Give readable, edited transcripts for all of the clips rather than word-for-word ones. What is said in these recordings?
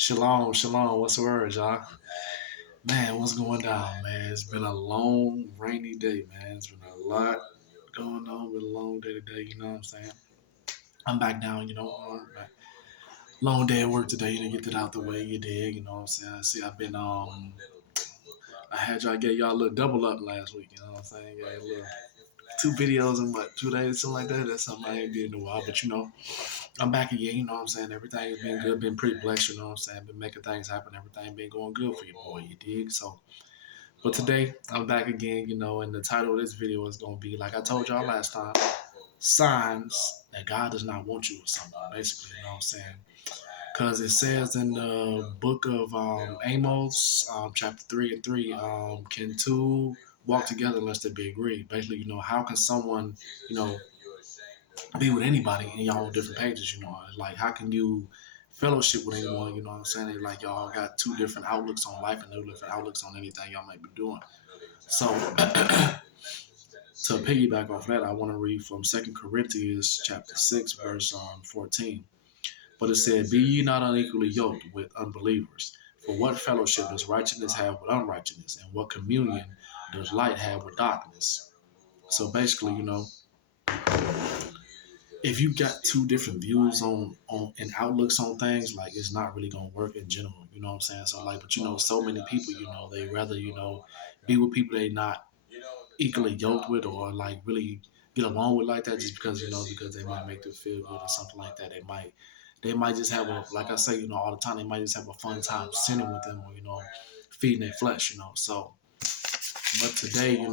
Shalom, shalom. What's the word, y'all? Man, what's going down, man? It's been a long, rainy day, man. It's been a lot going on. Been a long day today, you know what I'm saying? I'm back down, back. Long day at work today to get that out the way, you dig, you know what I'm saying? See, I had y'all get y'all a little double up last week, you know what I'm saying? Yeah, a little two videos in what, 2 days, something like that. That's something I ain't did in a while, but I'm back again, you know what I'm saying? Everything's been good, been pretty blessed, you know what I'm saying? Been making things happen, everything been going good for you, boy, you dig? So, but today I'm back again, and the title of this video is gonna be like I told y'all last time, signs that God does not want you with someone, basically, you know what I'm saying? Because it says in the book of Amos, chapter 3:3, can two walk together unless they be agreed? Basically, how can someone, you know, be with anybody and y'all on different pages, like how can you fellowship with anyone, you know what I'm saying? It's like y'all got two different outlooks on life and two different outlooks on anything y'all might be doing. So to piggyback off that, I want to read from 2 Corinthians chapter 6, verse 14. But it said, be ye not unequally yoked with unbelievers. For what fellowship does righteousness have with unrighteousness? And what communion does light have with darkness? So basically, if you got two different views on and outlooks on things, like it's not really gonna work in general. You know what I'm saying? So like, but so many people, they rather be with people they not equally yoked with or like really get along with like that, just because they might make them feel good or something like that. They might just have a, like I say, all the time, they might just have a fun time sinning with them or feeding their flesh. So, but today, I'm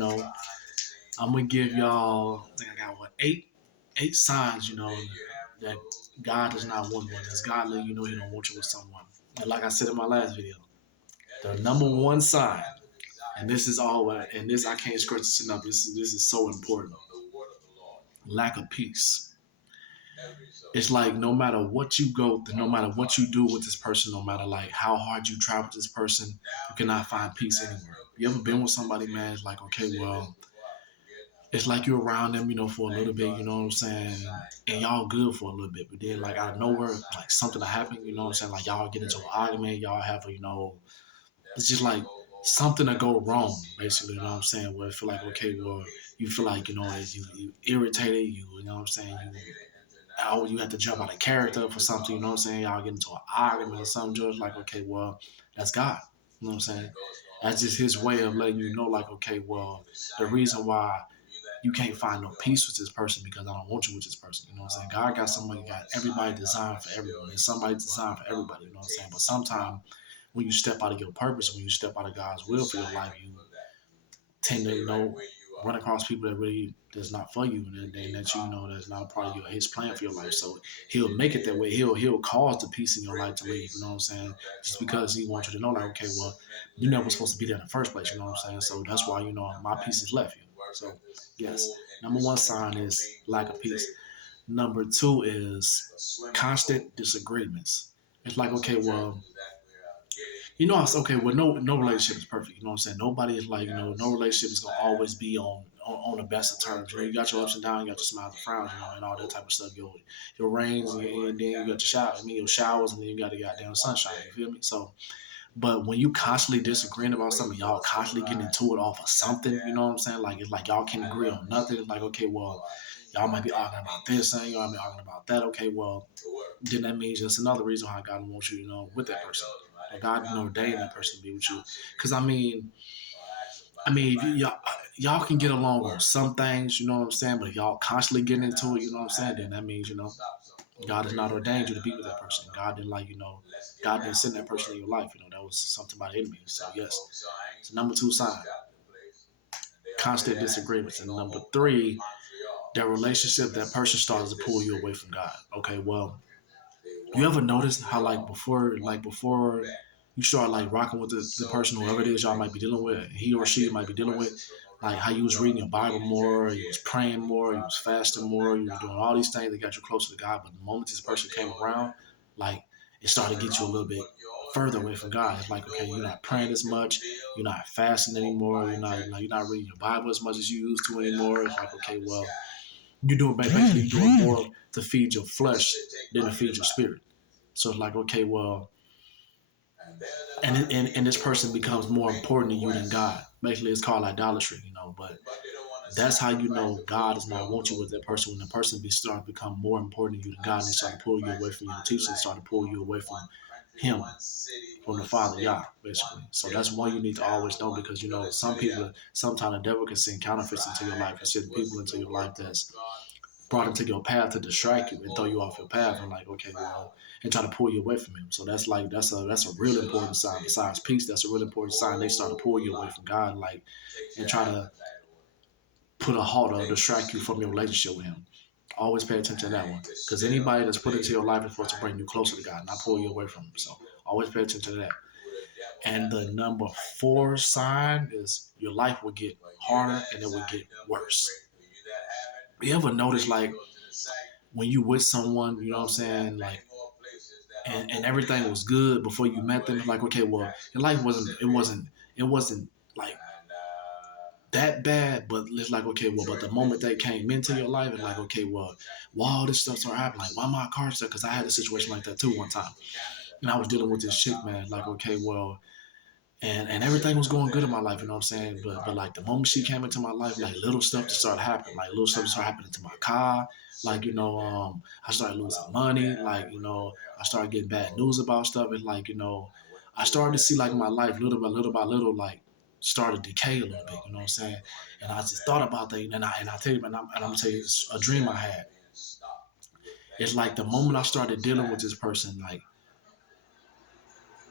gonna give y'all, I think I got what, eight signs, that God does not want one. That's godly, He don't want you with someone. And like I said in my last video, the number one sign, and this is all, and this I can't scratch this enough. This is so important. Lack of peace. It's like no matter what you go through, no matter what you do with this person, no matter like how hard you try with this person, you cannot find peace anywhere. You ever been with somebody, man? It's like, okay, well, it's like you're around them, for a little bit, you know what I'm saying? And y'all good for a little bit, but then like out of nowhere, like something to happen, you know what I'm saying? Like y'all get into an argument, y'all have it's just like something to go wrong, basically, you know what I'm saying? Where I feel like, okay, well, you feel like, you irritated, you know what I'm saying? You have to jump out of character for something, you know what I'm saying? Y'all get into an argument or something, just like, okay, well, that's God, you know what I'm saying? That's just his way of letting you know, like, okay, well, the reason why you can't find no peace with this person because I don't want you with this person. You know what I'm saying? God got everybody designed for everyone. There's somebody designed for everybody. You know what I'm saying? But sometimes when you step out of your purpose, when you step out of God's will for your life, you tend to run across people that really that's not for you, and that that's not a part of his plan for your life. So he'll make it that way. He'll cause the peace in your life to leave. You know what I'm saying? Just because he wants you to know, like, okay, well, you never supposed to be there in the first place. You know what I'm saying? So that's why my peace is left you. So yes, number one sign is lack of peace. Number two is constant disagreements. It's like, okay, well, it's okay. Well, no relationship is perfect. You know what I'm saying? Nobody is like, no relationship is gonna always be on the best of terms. You got your ups and downs, you got your smiles and frowns, and all that type of stuff. Your rains, and then you got your showers. Your showers, and then you got the goddamn sunshine. You feel me? So, but when you constantly disagreeing about something, y'all constantly getting into it off of something. You know what I'm saying? Like it's like y'all can't agree on nothing. It's like, okay, well, y'all might be arguing about this, and y'all might be arguing about that. Okay, well, then that means that's another reason why God wants you, with that person. God didn't ordain that person to be with you. Because y'all can get along on some things, you know what I'm saying. But if y'all constantly getting into it, you know what I'm saying, then that means God has not ordained you to be with that person. God didn't God didn't send that person in your life. That was something by the enemy. So yes, it's number two sign, constant disagreements, and number three, that relationship, that person starts to pull you away from God. Okay, well, you ever notice how before you start like rocking with the person, whoever it is y'all might be dealing with, he or she might be dealing with, like how you was reading your Bible more, you was praying more, you was fasting more, you was doing all these things that got you closer to God. But the moment this person came around, like it started to get you a little bit further away from God. It's like, okay, you're not praying as much, you're not fasting anymore, you're not reading your Bible as much as you used to anymore. It's like, okay, well, you're doing more to feed your flesh than to feed your spirit. So it's like, okay, well, and this person becomes more important to you than God. Basically, it's called idolatry, you know. But that's how you know God does not want you with that person. When the person start to become more important to you than God, and they start to pull you away from your teacher, and start to pull you away from Him, from the Father, Yah, basically. So that's one you need to always know, because you know some people, sometimes the devil can send counterfeits into your life and send people into your life that's brought into your path to distract you and throw you off your path, and like, okay, well, and try to pull you away from Him. So that's a real important sign. Besides peace, that's a real important sign. They start to pull you away from God, like, and try to put a halt or distract you from your relationship with Him. Always pay attention to that one, because anybody that's put into your life is supposed to bring you closer to God, not pull you away from Him. So always pay attention to that. And the number 4 sign is your life will get harder and it will get worse. You ever notice, like, when you with someone, you know what I'm saying, like, and everything was good before you met them, like, okay, well, your life wasn't like that bad, but it's like, okay, well, but the moment they came into your life, and like, okay, well, why all this stuff started happening? Like, why my car stuck? Because I had a situation like that too one time, and I was dealing with this chick, man. Like, okay, well, and everything was going good in my life, you know what I'm saying? But like the moment she came into my life, like little stuff just started happening. Like little stuff just started happening to my car. Like, you know, I started losing money. Like, you know, I started getting bad news about stuff. And like, you know, I started to see like my life little by little, like started to decay a little bit, you know what I'm saying? And I just thought about that, and I tell you, and I'm telling you, it's a dream I had. It's like the moment I started dealing with this person, like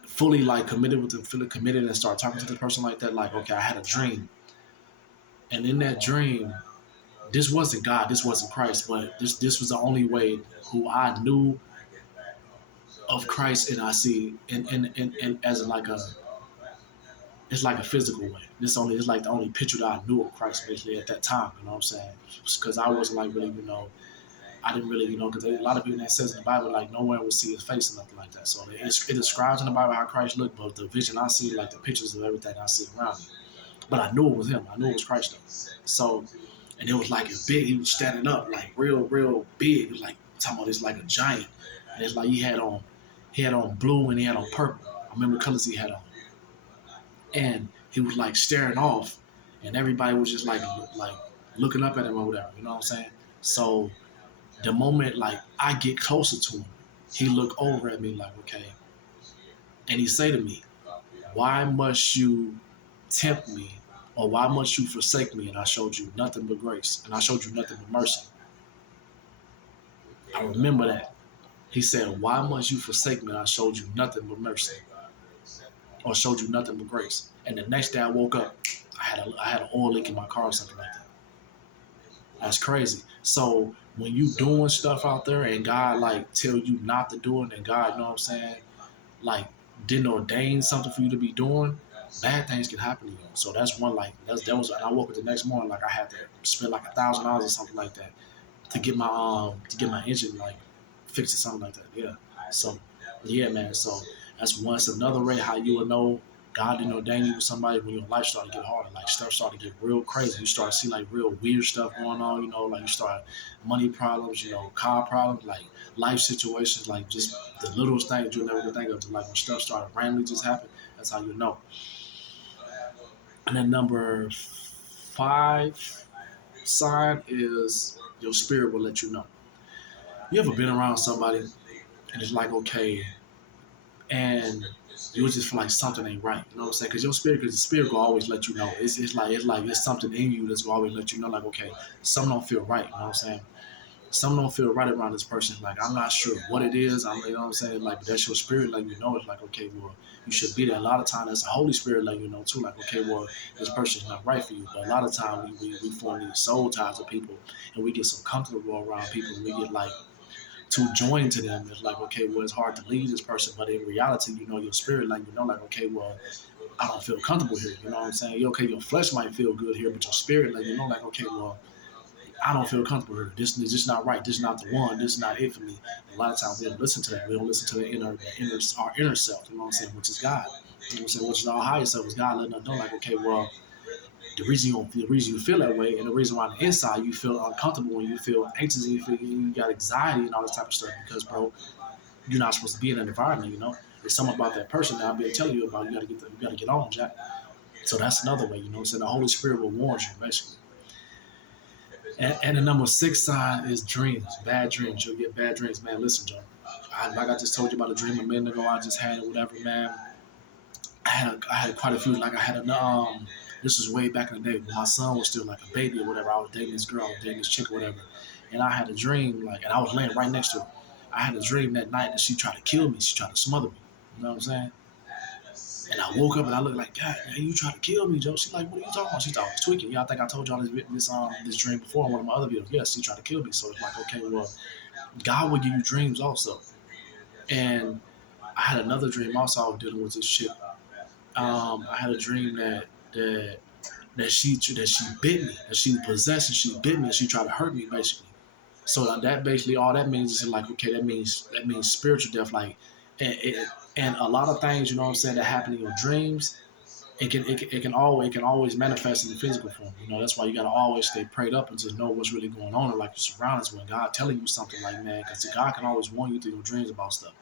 fully like committed with them, fully committed, and start talking to the person like that, like, okay, I had a dream. And in that dream, this wasn't God, this wasn't Christ, but this was the only way who I knew of Christ, and I see in as like a, it's like a physical way. This only is like the only picture that I knew of Christ basically at that time, you know what I'm saying? Because I wasn't like really, you know, I didn't really, you know, because a lot of people that says in the Bible, like, no one will see His face or nothing like that. So it describes in the Bible how Christ looked, but the vision I see, like the pictures of everything I see around me. But I knew it was Him. I knew it was Christ though. So, and it was like a big. He was standing up, like real big. It was like talking about this like a giant. And it's like he had on blue and he had on purple. I remember the colors he had on, and he was like staring off, and everybody was just like looking up at him or whatever. You know what I'm saying? So the moment like I get closer to him, he look over at me like, okay, and he say to me, "Why must you tempt me, or why must you forsake me? And I showed you nothing but grace, and I showed you nothing but mercy." I remember that. He said, "Why must you forsake me? And I showed you nothing but mercy, or showed you nothing but grace." And the next day I woke up, I had an oil leak in my car or something like that. That's crazy. So when you doing stuff out there and God like tell you not to do it, and God, you know what I'm saying, like didn't ordain something for you to be doing, bad things can happen to you. So that's one, like that was, and I woke up the next morning like I had to spend like $1,000 or something like that to get my engine like fixed or something like that. Yeah. So yeah, man. So that's once another way how you will know God didn't ordain you with somebody when your life started to get harder. Like stuff started to get real crazy. You start to see like real weird stuff going on, you know, like you start money problems, you know, car problems, like life situations, like just the littlest things you never think of. Like when stuff started randomly just happen, that's how you know. And then number 5 sign is your spirit will let you know. You ever been around somebody and it's like, okay, and you just feel like something ain't right. You know what I'm saying? Because the spirit will always let you know. It's like it's something in you that's gonna always let you know, like, okay, something don't feel right. You know what I'm saying? Something don't feel right around this person. Like, I'm not sure what it is. You know what I'm saying? Like, but that's your spirit, like, you know, it's like, okay, well, you should be there. A lot of times, that's the Holy Spirit, like, you know, too. Like, okay, well, this person's not right for you. But a lot of times, we form these soul ties with people, and we get so comfortable around people, and we get like to join to them. It's like, okay, well, it's hard to leave this person, but in reality, you know, your spirit, like, you know, like, okay, well, I don't feel comfortable here. You know what I'm saying? Okay, your flesh might feel good here, but your spirit, like, you know, like, okay, well, I don't feel comfortable here. This is just not right. This is not the one. This is not it for me. And a lot of times we don't listen to that. We don't listen to our inner self. You know what I'm saying? Which is God. You know what I'm saying? Which is our higher self. Is God letting us know, like, okay, well, the reason you feel that way, and the reason why on the inside you feel uncomfortable, when you feel anxious, and you got anxiety and all this type of stuff, because, bro, you're not supposed to be in that environment, you know. It's something about that person that I've been telling you about. You gotta get on, Jack. So that's another way, you know what I'm saying? The Holy Spirit will warn you, basically. And the number six sign is dreams, bad dreams. You'll get bad dreams, man. Listen, Joe. Like I just told you about a dream a minute ago, I just had or whatever, man. I had quite a few. Like I had this was way back in the day when my son was still like a baby or whatever. I was dating this girl, I was dating this chick or whatever, and I had a dream like, and I was laying right next to her. I had a dream that night that she tried to kill me. She tried to smother me. You know what I'm saying? And I woke up and I looked like, God, man, you tried to kill me, Joe. She's like, what are you talking about? She thought I was tweaking. Yeah, I think I told y'all this dream before in one of my other videos. Yes, she tried to kill me. So it's like, okay, well, God will give you dreams also. And I had another dream also. I was dealing with this chick. I had a dream that she bit me, that she was possessed and she bit me and she tried to hurt me basically. So that basically all that means is like, okay, that means spiritual death. Like, and a lot of things, you know what I'm saying, that happen in your dreams, it can always manifest in the physical form. You know, that's why you gotta always stay prayed up and just know what's really going on and like your surroundings when God telling you something, like, man, because God can always warn you through your dreams about stuff.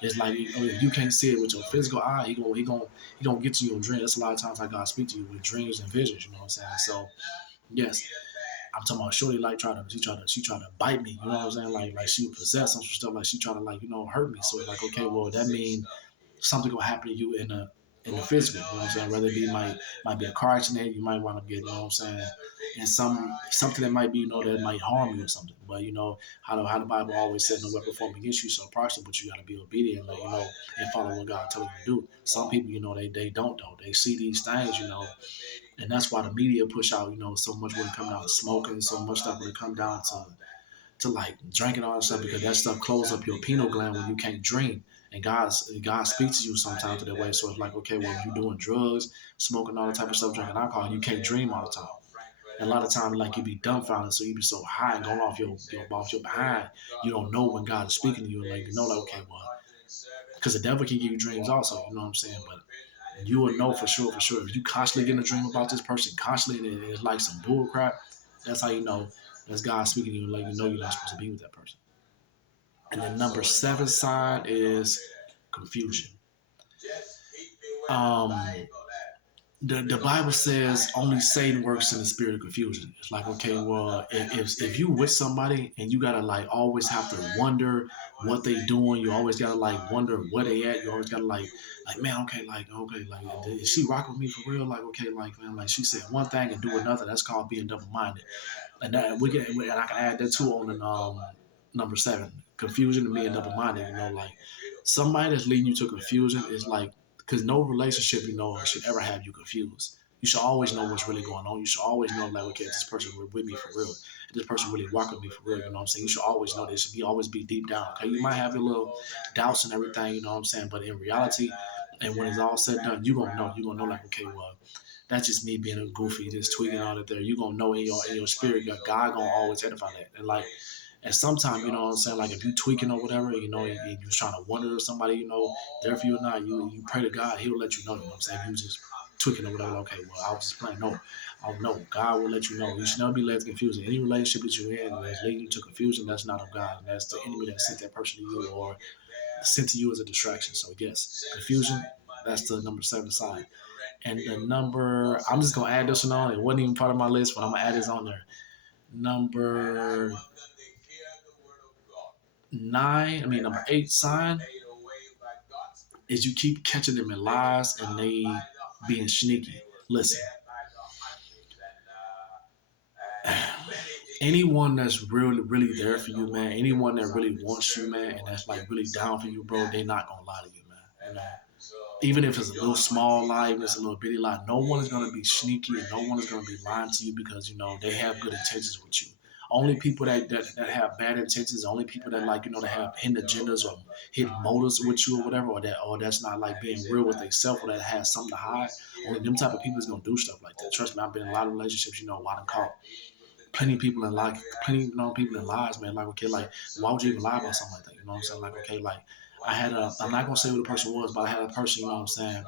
It's like, if you can't see it with your physical eye, he gonna get to you in dreams. That's a lot of times how God speak to you with dreams and visions. You know what I'm saying? So yes, I'm talking about Shorty like she tried to bite me. You know what I'm saying? Like she was possessed some stuff. Like she tried to, like, hurt me. So it's like, okay, well, that means something will happen to you in the physical. You know what I'm saying? Whether it be might be a car accident, you might want to get, you know what I'm saying, and something that might be, that might harm you or something. But how the Bible always said, no weapon formed against you so prosper, but you got to be obedient, like, and follow what God telling you to do. Some people, they don't though. They see these things, and that's why the media push out, so much when it come down to smoking, so much stuff when it come down to like drinking all that stuff, because that stuff closes up your pineal gland when you can't dream. And God speaks to you sometimes to that way. So it's like, okay, well, if you're doing drugs, smoking all the type of stuff, drinking alcohol, you can't dream all the time. And a lot of times, like, you be dumbfounded, so you be so high and going off your behind, you don't know when God is speaking to you, and like, like, okay, well, because the devil can give you dreams also, you know what I'm saying? But you will know for sure. If you constantly get a dream about this person, constantly, and it's like some bull crap, that's how you know that's God speaking to you and letting you know you're not supposed to be with that person. And then number seven sign is confusion. Um, the Bible says only Satan works in the spirit of confusion. It's like, okay, well, if you with somebody and you gotta like always have to wonder what they doing, you always gotta like wonder where they at. You always gotta like, man, okay, like, is she rocking with me for real? Like, okay, like, man, like she said one thing and do another. That's called being double minded. And I can add that too on the number seven, confusion and being double minded. Like somebody that's leading you to confusion is like, because no relationship should ever have you confused. You should always know what's really going on. You should always know, like, okay, this person with me for real. This person really walking with me for real. You know what I'm saying? You should always know this. It should always be deep down. Okay, you might have your little doubts and everything. You know what I'm saying? But in reality, and when it's all said and done, you gonna know. You gonna know, like, okay, well, that's just me being a goofy, just tweaking all that there. You gonna know in your spirit, your God gonna always edify that. And like, and sometimes, you know what I'm saying, like if you tweaking or whatever, and you're trying to wonder if somebody, there for you or not, you pray to God, He'll let you know. You know what I'm saying? If you just tweaking or whatever, okay, well, I was just playing. No, I don't know. God will let you know. You should never be led to confusion. Any relationship that you're in that's leading you to confusion, that's not of God. And that's the enemy that sent that person to you or sent to you as a distraction. So yes, confusion, that's the number seven sign. And the number, I'm just gonna add this one on. It wasn't even part of my list, but I'm gonna add this on there. Number number eight sign is you keep catching them in lies and they being sneaky. Listen, anyone that's really, really there for you, man, anyone that really wants you, man, and that's like really down for you, bro, they not gonna lie to you, man. Even if it's a little small lie, even if it's a little bitty lie, no one is gonna be sneaky and no one is gonna be lying to you because they have good intentions with you. Only people that have bad intentions, only people that like that have hidden agendas or hidden motives with you or whatever, or that's not like being real with themselves or that has something to hide. Only them type of people is gonna do stuff like that. Trust me, I've been in a lot of relationships. Why I caught plenty of people in like plenty people in lies, man. Like, okay, like why would you even lie about something like that? You know what I'm saying? Like, okay, like I'm not gonna say who the person was, but I had a person, you know what I'm saying,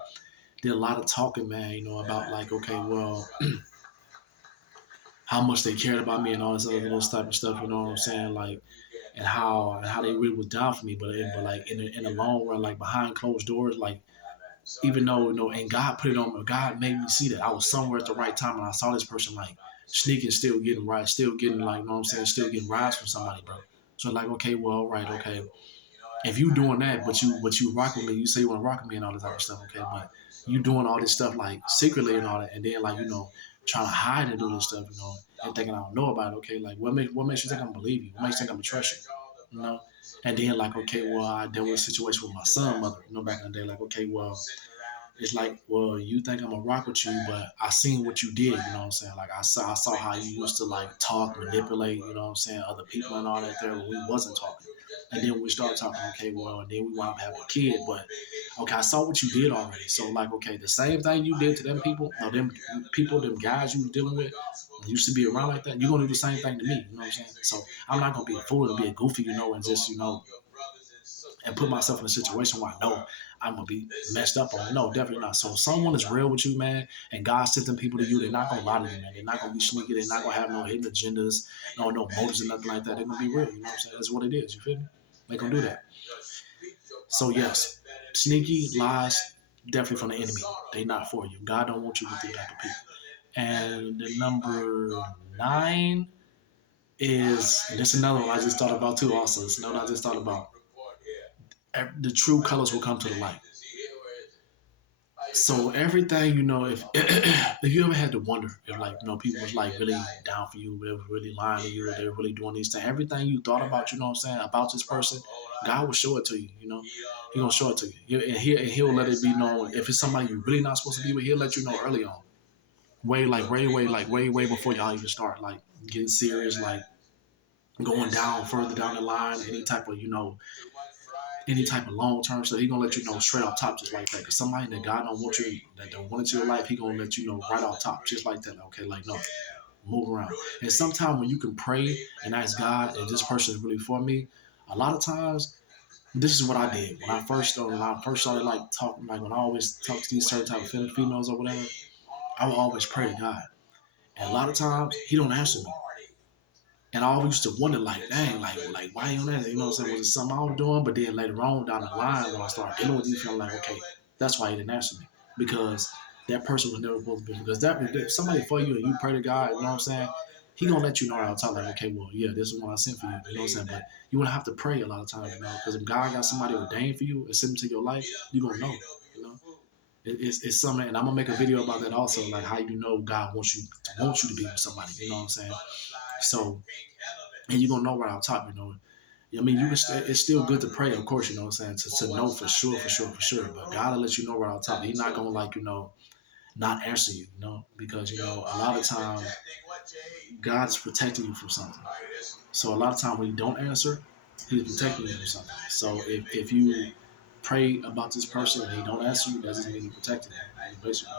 did a lot of talking, man, about like, okay, well, how much they cared about me and all this other little type of stuff, you know what I'm saying? Like, and how they really was down for me. But like in the long run, like behind closed doors, like even though and God put it on me, God made me see that I was somewhere at the right time, and I saw this person like sneaking, still getting rides, still getting like, you know what I'm saying, still getting rides from somebody, bro. So like, okay, well, right, okay, if you doing that, but you rock with me, you say you want to rock with me and all this other stuff, okay, but you doing all this stuff like secretly and all that, and then like trying to hide and do this stuff, and thinking I don't know about it, okay, like what makes you think I'm gonna believe you? What makes you think I'm gonna trust you, And then like, okay, well, I dealt with a situation with my son mother, back in the day, like, okay, well, it's like, well, you think I'm gonna rock with you, but I seen what you did, you know what I'm saying? Like I saw how you used to like talk, manipulate, you know what I'm saying, other people and all that there when we wasn't talking. And then we started talking, okay, well, and then we wound up having a kid, but okay, I saw what you did already. So like, okay, the same thing you did to them people, or them people, them guys you was dealing with, used to be around like that, you're gonna do the same thing to me, you know what I'm saying? So I'm not gonna be a fool and be a goofy, and just, and put myself in a situation where I know I'm gonna be messed up on. No, definitely not. So if someone is real with you, man, and God sent them people to you, they're not gonna lie to you, man. They're not gonna be sneaky. They're not gonna have no hidden agendas, no motives and nothing like that. They're gonna be real. You know what I'm saying? That's what it is. You feel me? They're gonna do that. So yes, sneaky lies definitely from the enemy. They not for you. God don't want you with these type of people. And the number 9 is, and this is another one I just thought about too. Also, it's another one I just thought about. The true colors will come to the light. So everything, if if you ever had to wonder if like people was like really down for you, they were really lying to you, they were really doing these things, everything you thought about, you know what I'm saying, about this person, God will show it to you. He gonna show it to you, and he'll let it be known. If it's somebody you're really not supposed to be with, he'll let you know early on, way before y'all even start like getting serious, like going down further down the line, any type of long term stuff. He gonna let you know straight off top, just like that. Cause somebody that God don't want you, that don't want into your life, he gonna let you know right off top, just like that. Okay, like no, move around. And sometimes when you can pray and ask God, if this person is really for me, a lot of times this is what I did when I first started. Like talking, like when I always talk to these certain type of females or whatever, I would always pray to God, and a lot of times He don't answer me. And I always used to wonder, like, dang, like why you on that? You know what I'm saying? Was it something I was doing? But then later on down the line, when I started dealing with these, I'm like, okay, that's why he didn't answer me. Because that person was never supposed to be. Because if somebody for you and you pray to God, you know what I'm saying? He gonna let you know right on top, like, okay, well, yeah, this is what I sent for you. You know what I'm saying? But you wanna have to pray a lot of times, because if God got somebody ordained for you and sent into your life, you gonna know, you know. It's something, and I'm gonna make a video about that also, like how God wants you to be with somebody. You know what I'm saying? So, and you're gonna know right on top, I mean, it's still good to pray, of course, you know what I'm saying, to know for sure, But God will let you know right on top. He's not gonna like, not answer you, because a lot of times God's protecting you from something. So a lot of times when He don't answer, He's protecting you from something. So if you pray about this person and He don't answer you, that doesn't mean He's protecting you, basically,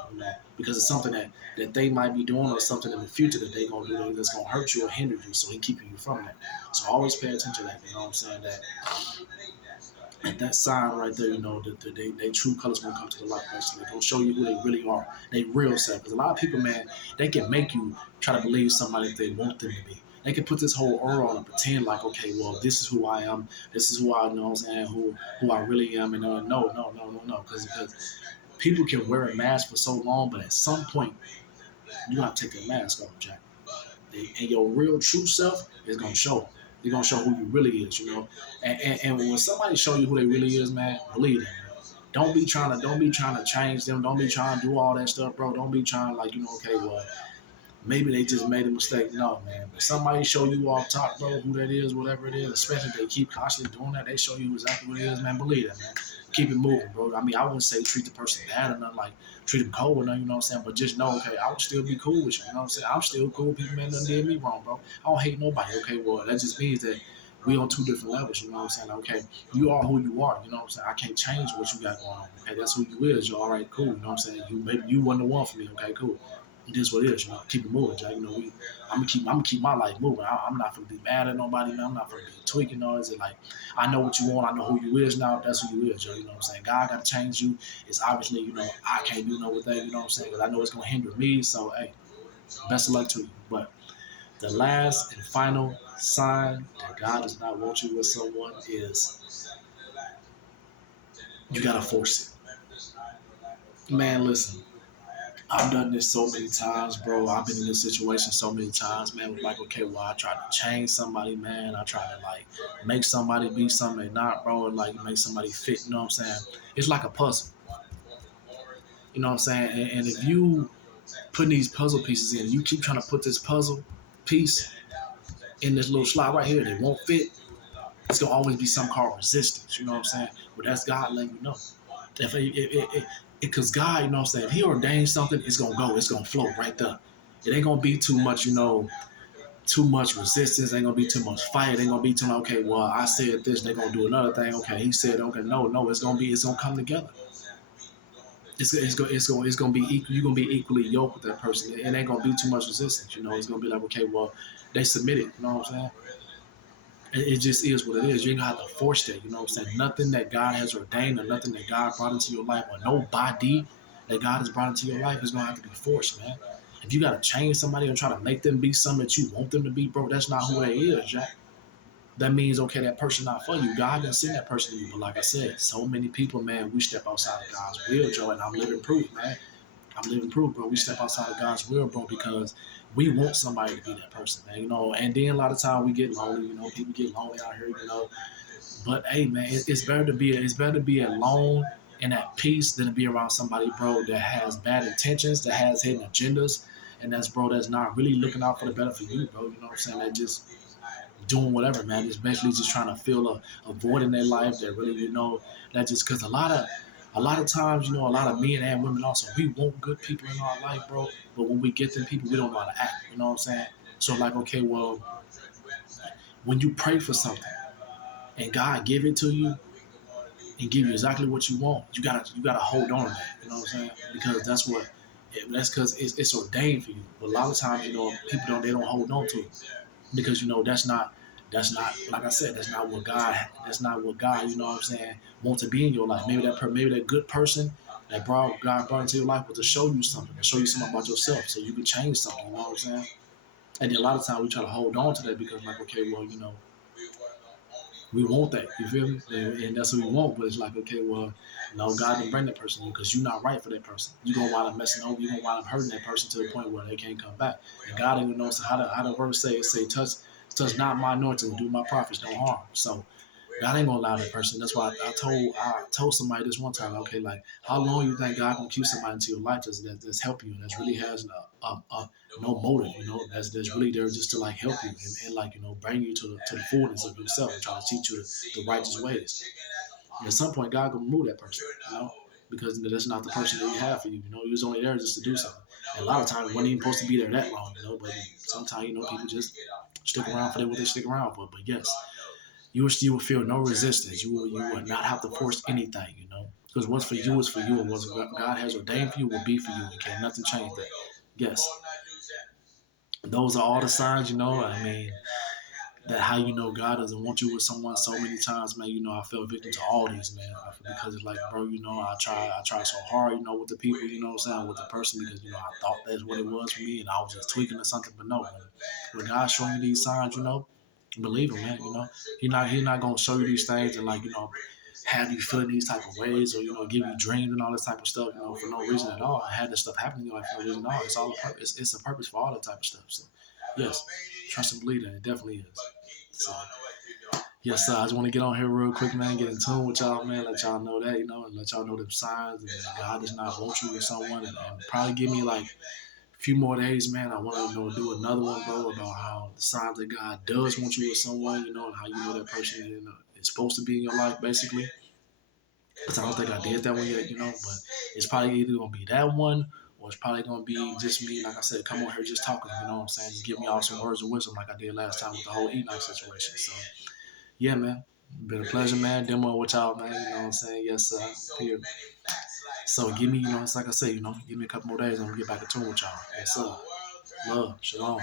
because it's something that they might be doing, or something in the future that they gonna do that's gonna hurt you or hinder you. So He keeping you from that. So always pay attention to that. You know what I'm saying? That sign right there, they true colors will come to the light. Basically, they'll show you who they really are, they real self. Because a lot of people, man, they can make you try to believe somebody that they want them to be. They can put this whole aura on and pretend like, okay, well, this is who I am. This is who I know. What I'm saying, who I really am. And no, because people can wear a mask for so long, but at some point, you gotta take that mask off, Jack. And your real true self is gonna show. They're gonna show who you really is. And when somebody show you who they really is, man, believe them. Don't be trying to change them. Don't be trying to do all that stuff, bro. Don't be trying like, okay, well, maybe they just made a mistake. No, man. But somebody show you off top, bro, who that is, whatever it is, especially if they keep constantly doing that, they show you exactly what it is, man. Believe that, man. Keep it moving, bro. I mean, I wouldn't say treat the person bad or nothing, like treat them cold or nothing, you know what I'm saying? But just know, okay, I would still be cool with you, you know what I'm saying? I'm still cool with people, man, done did me wrong, bro. I don't hate nobody, okay? Well, that just means that we on two different levels, you know what I'm saying? Like, okay, you are who you are, you know what I'm saying? I can't change what you got going on, okay? That's who you is. You're all right, cool, you know what I'm saying? Maybe you wasn't the one for me, okay, cool. It is what it is, Keep it moving, Jack. I'm gonna keep my life moving. I'm not gonna be mad at nobody, man. I'm not gonna be tweaking or is it like I know what you want, I know who you is now. That's who you is, Joe. You know what I'm saying? God gotta change you. It's obviously, I can't do no with that, you know what I'm saying? Because I know it's gonna hinder me. So hey, best of luck to you. But The last and final sign that God does not want you with someone is you gotta force it. Man, listen, I've done this so many times, bro. I've been in this situation so many times, man. With like, okay, well, I try to change somebody, man. I try to like make somebody be something they not, bro, and like make somebody fit. You know what I'm saying? It's like a puzzle. You know what I'm saying? And if you putting these puzzle pieces in, you keep trying to put this puzzle piece in this little slot right here, and it won't fit. It's gonna always be some called resistance. You know what I'm saying? But that's God letting you know. If because God, you know what I'm saying, if He ordains something, it's gonna go, it's gonna flow right there. It ain't gonna be too much, too much resistance. Ain't gonna be too much fight. Ain't gonna be too much. Okay, well, I said this, they're gonna do another thing. Okay, he said, okay, no, it's gonna come together. It's gonna be equal. You're gonna be equally yoked with that person. It ain't gonna be too much resistance. It's gonna be like, okay, well, they submitted. You know what I'm saying? It just is what it is. You ain't gonna have to force that. You know what I'm saying? Nothing that God has ordained or nothing that God brought into your life or nobody that God has brought into your life is gonna have to be forced, man. If you gotta change somebody and try to make them be something that you want them to be, bro, that's not who they is, Jack. That means, okay, that person not for you. God didn't send that person to you. But like I said, so many people, man, we step outside of God's will, Joe, and I'm living proof, man. I'm living proof, bro. We step outside of God's will, bro, because we want somebody to be that person, man. And then a lot of time we get lonely. People get lonely out here. But hey, man, it's better to be alone and at peace than to be around somebody, bro, that has bad intentions, that has hidden agendas, and that's not really looking out for the better for you, bro. You know what I'm saying? That just doing whatever, man. It's basically just trying to fill a void in their life that really, that just because a lot of times, a lot of men and women also, we want good people in our life, bro. But when we get them people, we don't know how to act. You know what I'm saying? So like, okay, well, when you pray for something and God give it to you and give you exactly what you want, you gotta hold on to that. You know what I'm saying? Because that's because it's ordained for you. But a lot of times, people don't hold on to it because that's not like I said, that's not what God, you know what I'm saying, want to be in your life. Maybe that good person that God brought into your life was to show you something, to show you something about yourself so you can change something, you know what I'm saying? And then a lot of times we try to hold on to that because like, okay, well, we want that, you feel me? And that's what we want, but it's like, okay, well, no, God didn't bring that person in because you're not right for that person. You're gonna wind up messing over, you're gonna wind up hurting that person to the point where they can't come back. And God even knows how the verse say, touch not my anointing and do my prophets no harm. So God ain't gonna allow that person. That's why I told somebody this one time. Okay, like how long you think God gonna keep somebody into your life that's helping you, that's really has no motive, that's really there just to like help you and like bring you to the fullness of yourself and try to teach you the righteous ways. And at some point, God gonna remove that person, because that's not the person that He had for you. He was only there just to do something. And a lot of times, he wasn't even supposed to be there that long, But sometimes, people just stick around for what they stick around for. But yes, you will feel no resistance. You will not have to force anything. Because what's for you is for you, and what God has ordained for you will be for you. You can't nothing change that. Yes, those are all the signs. I mean, that how God doesn't want you with someone so many times, man. I fell victim to all these, man, because it's like, bro, I try so hard, with the people, what I'm saying, with the person, because I thought that's what it was for me, and I was just tweaking or something, but no, man. When God's showing you these signs, believe him, man. He's not gonna show you these things and like have you feeling these type of ways or give you dreams and all this type of stuff, for no reason at all. I had this stuff happening in your life for no reason at all. It's all a purpose. It's a purpose for all that type of stuff. So yes, trust and believe that it definitely is. So yes, sir. I just want to get on here real quick, man. Get in tune with y'all, man. Let y'all know that, and let y'all know the signs. And God does not want you with someone, and probably give me like a few more days, man. I want to do another one, bro, about how the signs that God does want you with someone, and how that person is supposed to be in your life, basically. Because I don't think I did that one yet, but it's probably either gonna be that one or it's probably gonna be just me, like I said, come on here just talking, what I'm saying? Just give me all some words of wisdom like I did last time with the whole Enoch situation. So yeah, man. Been a pleasure, man. Demo with y'all, man. You know what I'm saying? Yes, sir. Here. So give me, it's like I said, give me a couple more days and I'm gonna get back in tune with y'all. Yes, sir. Love. Shalom.